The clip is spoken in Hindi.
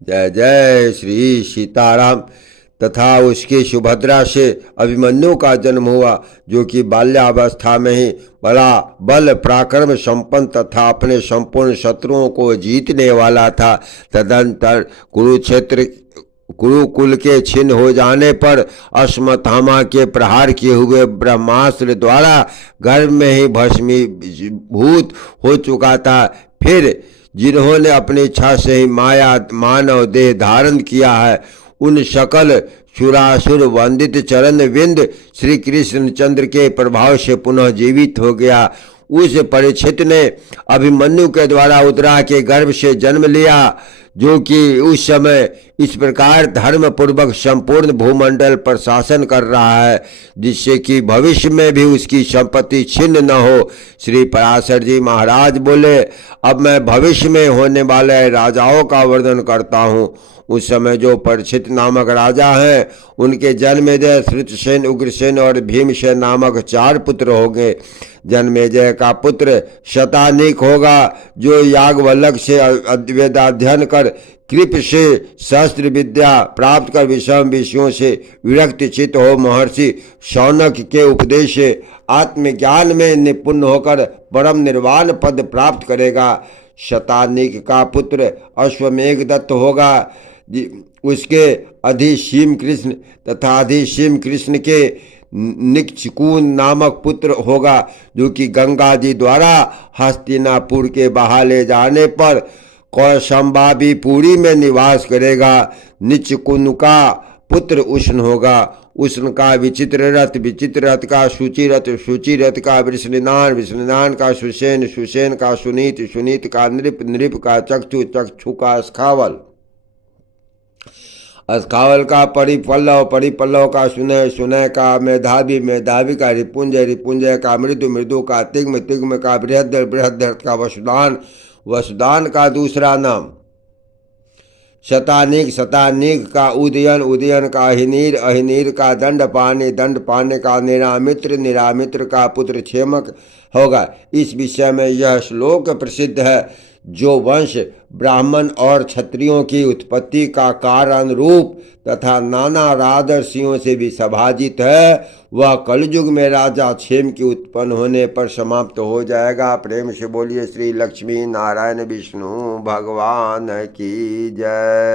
जय जय श्री सीताराम। तथा उसकी सुभद्रा से अभिमन्यु का जन्म हुआ, जो कि बाल्यावस्था में ही बड़ा बल पराक्रम संपन्न तथा अपने संपूर्ण शत्रुओं को जीतने वाला था। तदंतर कुरुक्षेत्र कुरुकुल के छिन्न हो जाने पर अश्वत्थामा के प्रहार किए हुए ब्रह्मास्त्र द्वारा गर्भ में ही भस्मीभूत हो चुका था। फिर जिन्होंने अपनी इच्छा से ही माया मानव देह धारण किया है, उन सकल सुरासुर वंदित चरण विंद श्री कृष्ण चंद्र के प्रभाव से पुनः जीवित हो गया। उस परीक्षित ने अभिमन्यु के द्वारा उत्तरा के गर्भ से जन्म लिया, जो कि उस समय इस प्रकार धर्म पूर्वक संपूर्ण भूमंडल पर शासन कर रहा है, जिससे कि भविष्य में भी उसकी संपत्ति छिन्न न हो। श्री पराशर जी महाराज बोले, अब मैं भविष्य में होने वाले राजाओं का वर्णन करता हूँ। उस समय जो परीक्षित नामक राजा हैं, उनके जन्मेजय, श्रुतसेन, उग्रसेन और भीमसेन नामक 4 पुत्र होंगे। जन्मेजय का पुत्र शतानीक होगा, जो याज्ञवल्क्य से वेदाध्ययन कर कृप से शस्त्र विद्या प्राप्त कर विषम विषयों से विरक्त चित्त हो महर्षि शौनक के उपदेश से आत्मज्ञान में निपुण होकर परम निर्वाण पद प्राप्त करेगा। शतानीक का पुत्र अश्वमेघ दत्त होगा। उसके अधिशीम कृष्ण तथा अधिशीम कृष्ण के निक्षकून नामक पुत्र होगा, जो कि गंगा जी द्वारा हस्तिनापुर के बहा ले जाने पर कौशंबाबीपुरी में निवास करेगा। निक्षकुन का पुत्र उष्ण होगा। उष्ण का विचित्र रथ, विचित्र रथ का शुचि रथ, शुचि रथ का वृषनिदान, वृषनिदान का सुसेन, सुसेन का सुनीत, सुनीत का नृप, नृप का चक्षु, चक्षु का अस्खावल, अस्खावल का परिपल्लव, परिपल्लव का सुनय, सुनय का मेधावी, मेधावी का रिपुंजय, रिपुंजय का मृदु, मृदु का तिग्म, तिग्म का बृहद्र, बृहद्र का वसुदान, वसुदान का दूसरा नाम शतानीक, शतानीक का उदयन, उदयन का अहिनीर, अहिनीर का दंडपानी, दंडपानी का निरामित्र, निरामित्र का पुत्र क्षेमक होगा। इस विषय में यह श्लोक प्रसिद्ध है, जो वंश ब्राह्मण और क्षत्रियों की उत्पत्ति का कारण रूप तथा नाना राजर्षियों से भी सभाजित है, वह कलयुग में राजा क्षेम की उत्पन्न होने पर समाप्त हो जाएगा। प्रेम से बोलिए श्री लक्ष्मी नारायण विष्णु भगवान की जय।